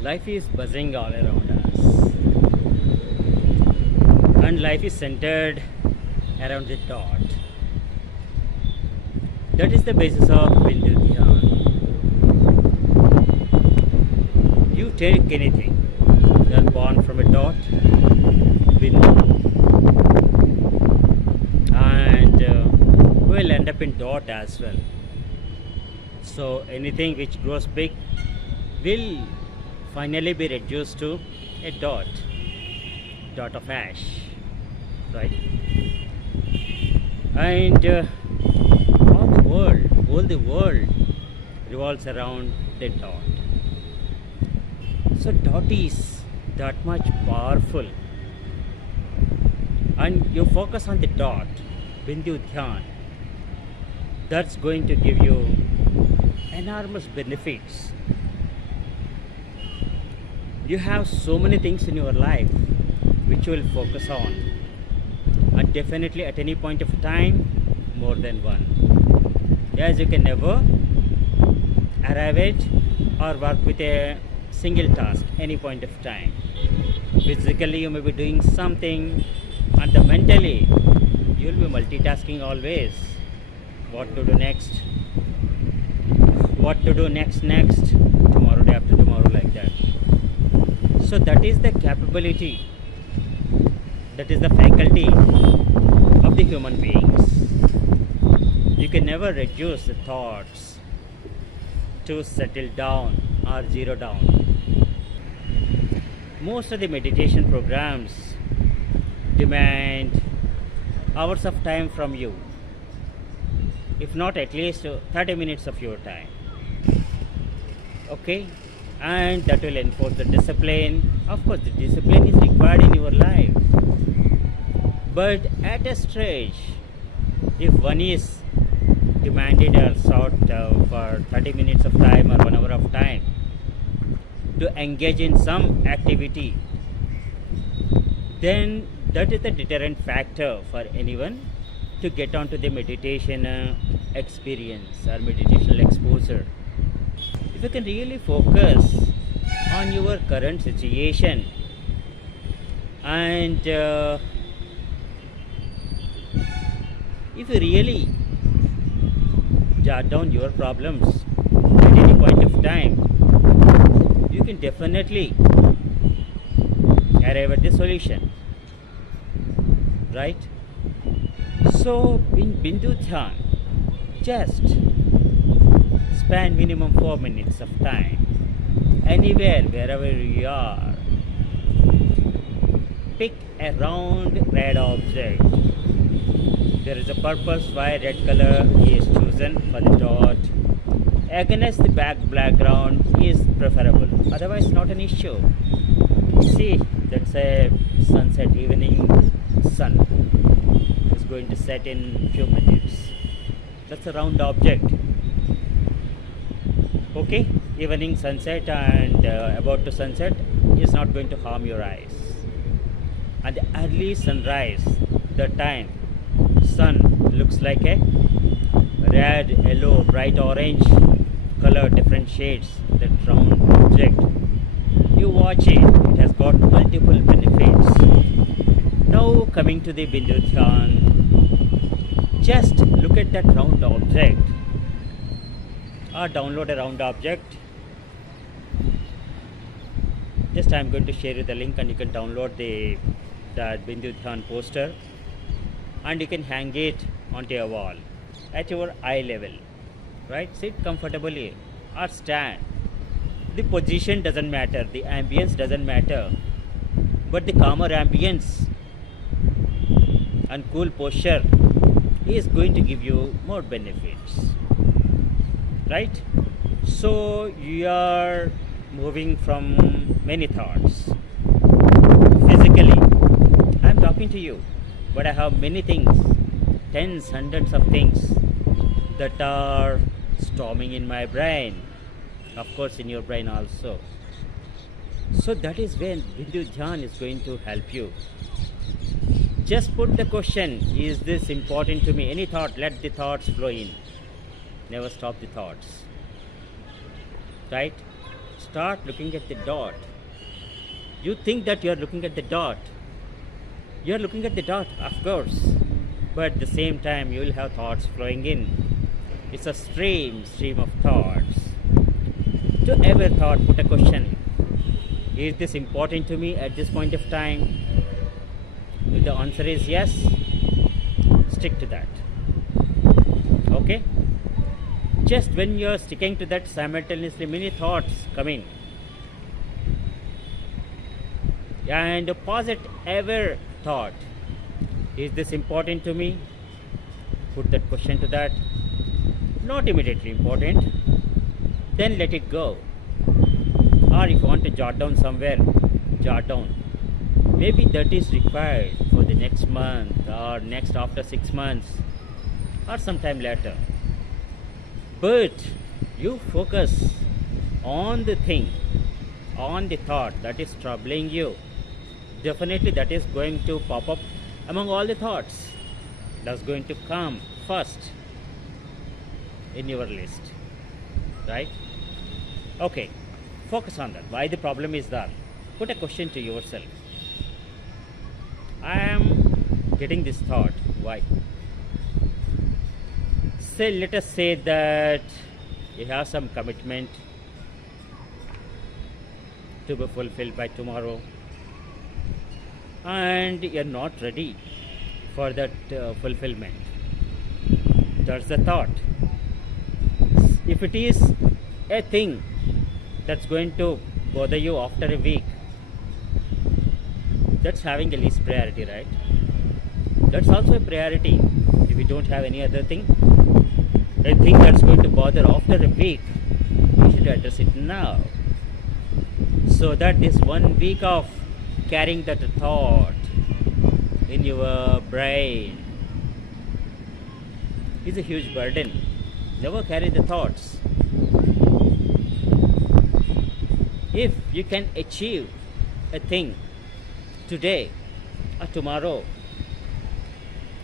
Life is buzzing all around us, and life is centered around the dot. That is the basis of Bindu Dhyan. You take anything, you are born from a dot, Bindu, and will end up in dot as well. So anything which grows big will finally be reduced to a dot of ash, right? And all the world revolves around the dot. So dot is that much powerful, and you focus on the dot, Bindu Dhyan, that's going to give you enormous benefits. You have so many things in your life which you will focus on, and definitely at any point of time more than one, as you can never arrive at or work with a single task any point of time. Physically you may be doing something, and mentally you will be multitasking always. What to do next, what to do next, tomorrow, day after tomorrow, like that. So that is the capability, that is the faculty of the human beings. You can never reduce the thoughts to settle down or zero down. Most of the meditation programs demand hours of time from you, if not at least 30 minutes of your time. Okay, and that will enforce the discipline. Of course, the discipline is required in your life, but at a stage, if one is demanded or sought for 30 minutes of time or 1 hour of time to engage in some activity, then that is the deterrent factor for anyone to get onto the meditation experience or meditational exposure. If you can really focus on your current situation and if you really jot down your problems at any point of time, you can definitely arrive at the solution, right? So in Bindu Dhyan, just spend minimum 4 minutes of time anywhere, wherever you are. Pick a round red object. There is a purpose why red color is chosen for the dot. Against the background is preferable, otherwise not an issue. See, that's a sunset, evening sun is going to set in few minutes. That's a round object. Okay, evening sunset and about to sunset is not going to harm your eyes. And the early sunrise, the time sun looks like a red, yellow, bright orange color, different shades, that round object. You watch it, it has got multiple benefits. Now coming to the Bindu Dhyan, just look at that round object or download a round object. Just I am going to share you the link, and you can download the Bindu Dhyan poster, and you can hang it onto your wall at your eye level, right? Sit comfortably or stand. The position doesn't matter, the ambience doesn't matter, but the calmer ambience and cool posture is going to give you more benefits, right? So you are moving from many thoughts. Physically, I am talking to you, but I have many things, tens, hundreds of things that are storming in my brain, of course in your brain also. So that is when Bindu Dhyan is going to help you. Just put the question, is this important to me? Any thought, let the thoughts flow in. Never stop the thoughts, right? Start looking at the dot. You think that you are looking at the dot. You are looking at the dot, of course, but at the same time you will have thoughts flowing in. It's a stream of thoughts. To every thought, put a question. Is this important to me at this point of time? If the answer is yes, stick to that. Okay? Just when you are sticking to that, simultaneously many thoughts come in. And pause at every thought. Is this important to me? Put that question to that. Not immediately important. Then let it go. Or if you want to jot down somewhere, jot down. Maybe that is required for the next month or next after 6 months or sometime later. But you focus on the thing, on the thought that is troubling you. Definitely that is going to pop up among all the thoughts. That's going to come first in your list. Right? Okay. Focus on that. Why the problem is there? Put a question to yourself. I am getting this thought. Why? Let us say that you have some commitment to be fulfilled by tomorrow and you are not ready for that fulfillment. That's the thought. If it is a thing that's going to bother you after a week, that's having the least priority, right? That's also a priority. If you don't have any other thing, a thing that's going to bother after a week, you should address it now. So that this 1 week of carrying that thought in your brain is a huge burden. Never carry the thoughts. If you can achieve a thing today or tomorrow,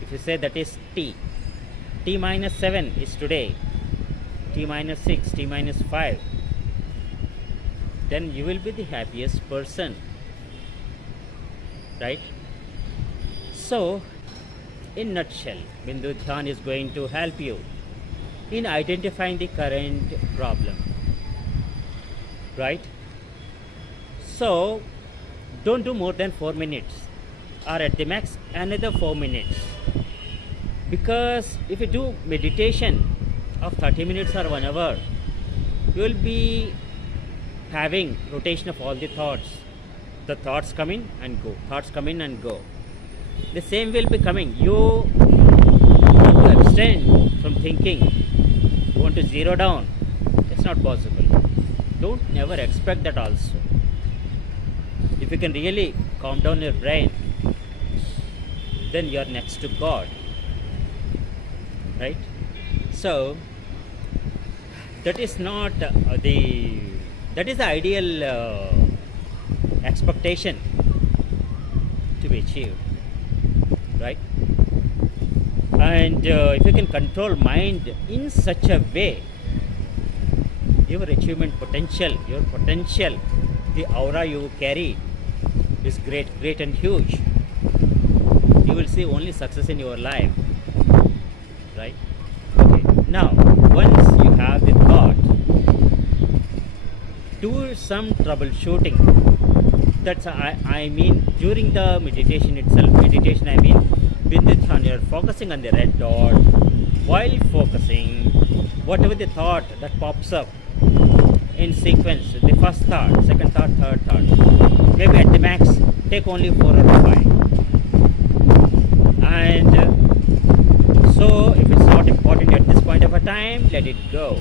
if you say that is T minus 7 is today, T minus 6, T minus 5, then you will be the happiest person. Right? So, in nutshell, Bindu Dhyan is going to help you in identifying the current problem. Right? So, don't do more than 4 minutes or at the max another 4 minutes. Because if you do meditation of 30 minutes or 1 hour, you will be having rotation of all the thoughts. The thoughts come in and go. Thoughts come in and go. The same will be coming. You want to abstain from thinking. You want to zero down. It's not possible. Don't never expect that also. If you can really calm down your brain, then you are next to God. Right? So, that is not that is the ideal expectation to be achieved. Right? And if you can control mind in such a way, your achievement potential, the aura you carry is great and huge. You will see only success in your life. Right? Okay. Now, once you have the thought, do some troubleshooting. That's I mean during the meditation itself. Meditation, I mean Bindu Dhyan, you're focusing on the red dot. While focusing, whatever the thought that pops up in sequence, the first thought, second thought, third thought, maybe at the max take only 4 or 5. And so if it's not important at this point of a time, let it go.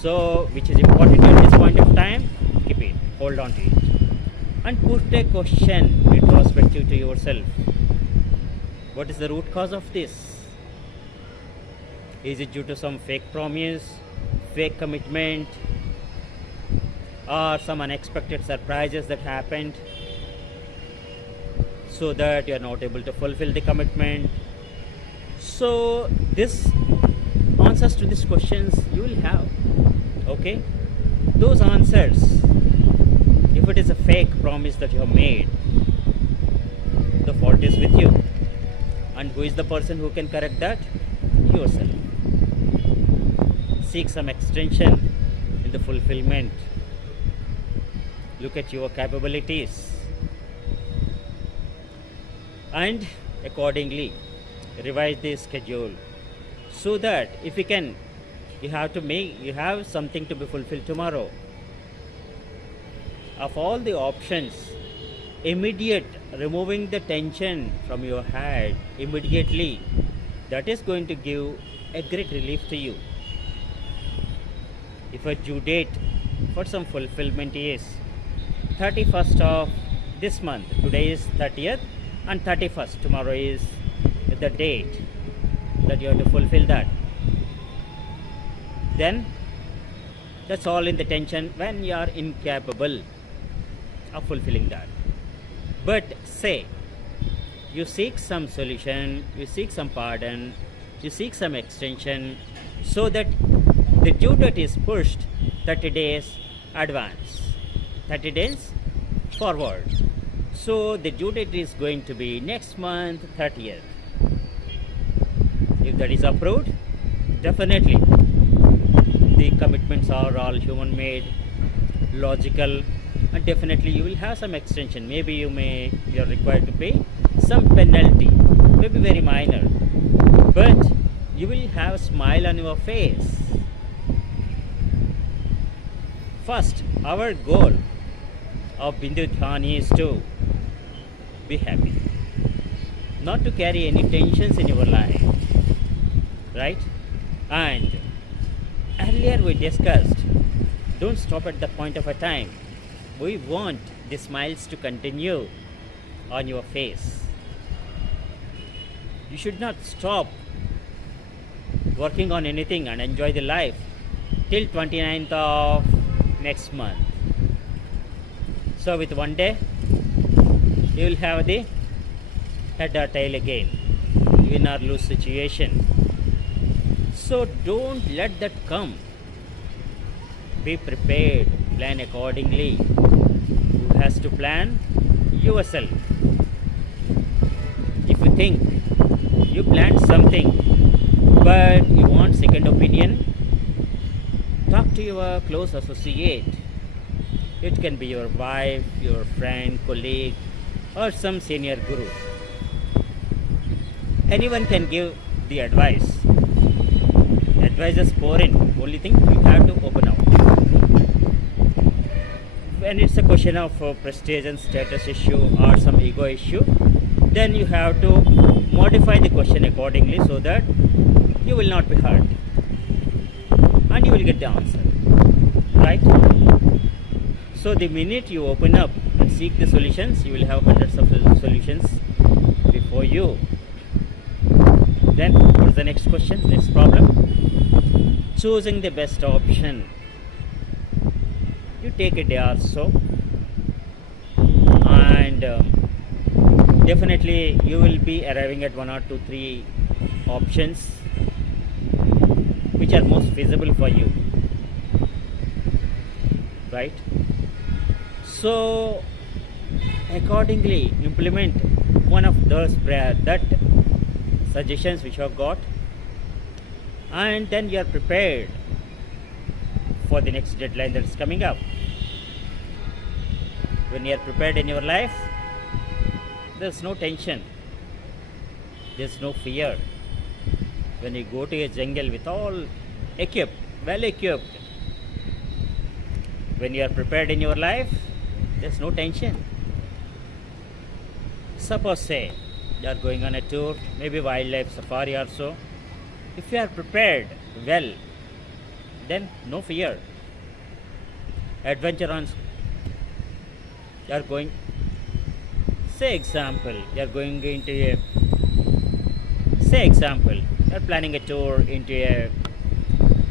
So which is important at this point of time, keep it, hold on to it. And put a question retrospective to yourself. What is the root cause of this? Is it due to some fake promise, fake commitment, or some unexpected surprises that happened so that you are not able to fulfill the commitment? So this answers to these questions you will have. Okay? those answers, if it is a fake promise that you have made, the fault is with you. And who is the person who can correct that? Yourself. Seek some extension in the fulfillment. Look at your capabilities. And accordingly, revise the schedule. So that if you can, you have something to be fulfilled tomorrow. Of all the options, immediate removing the tension from your head immediately, that is going to give a great relief to you. If a due date for some fulfillment is 31st of this month, today is 30th and 31st, tomorrow is the date that you have to fulfill that, then that's all in the tension when you are incapable of fulfilling that. But say you seek some solution, you seek some pardon, you seek some extension, so that the due date is pushed 30 days advance, 30 days forward. So the due date is going to be next month 30th. If that is approved, definitely the commitments are all human made, logical, and definitely you will have some extension. Maybe you are required to pay some penalty, maybe very minor, but you will have a smile on your face. First, our goal of Bindu Dhyan is to be happy, not to carry any tensions in your life, right? And earlier we discussed, don't stop at the point of a time. We want the smiles to continue on your face. You should not stop working on anything and enjoy the life till 29th of next month. So with one day, you will have the head or tail again, win or lose situation. So don't let that come. Be prepared, plan accordingly. Who has to plan? Yourself. If you think you planned something but you want second opinion, talk to your close associate. It can be your wife, your friend, colleague, or some senior guru. Anyone can give the advice. Advices pour in. Only thing you have to open out. When it's a question of prestige and status issue or some ego issue, then you have to modify the question accordingly so that you will not be hurt and you will get the answer, right? So the minute you open up and seek the solutions, you will have hundreds of solutions before you. Then what's the next question, next problem? Choosing the best option. You take a day or so, and definitely you will be arriving at 1 or 2, 3 options which are most feasible for you, right? So accordingly implement one of those that suggestions which you have got, and then you are prepared for the next deadline that is coming up. When you are prepared in your life, there's no tension, there's no fear. When you go to a jungle with all equipped, well equipped, when you are prepared in your life, there's no tension. Suppose say you are going on a tour, maybe wildlife safari or so. If you are prepared well, then no fear. Adventure on, you are going, say example, you are going into a, say example, you are planning a tour into a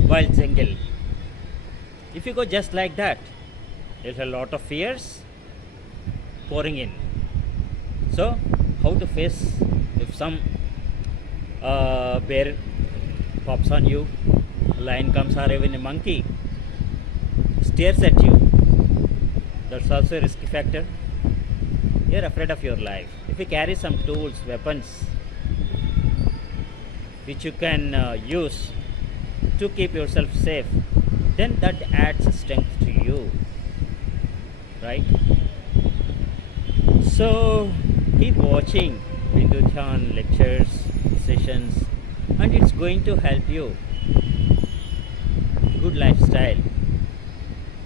wild jungle. If you go just like that, there's a lot of fears pouring in. So how to face if some bear pops on you, a lion comes, or even a monkey stares at you, that's also a risky factor. You're afraid of your life. If you carry some tools, weapons, which you can use to keep yourself safe, then that adds strength to you, right? So keep watching Bindu Dhyan lectures, sessions, and it's going to help you good lifestyle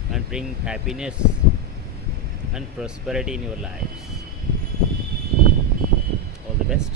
and bring happiness and prosperity in your lives. All the best.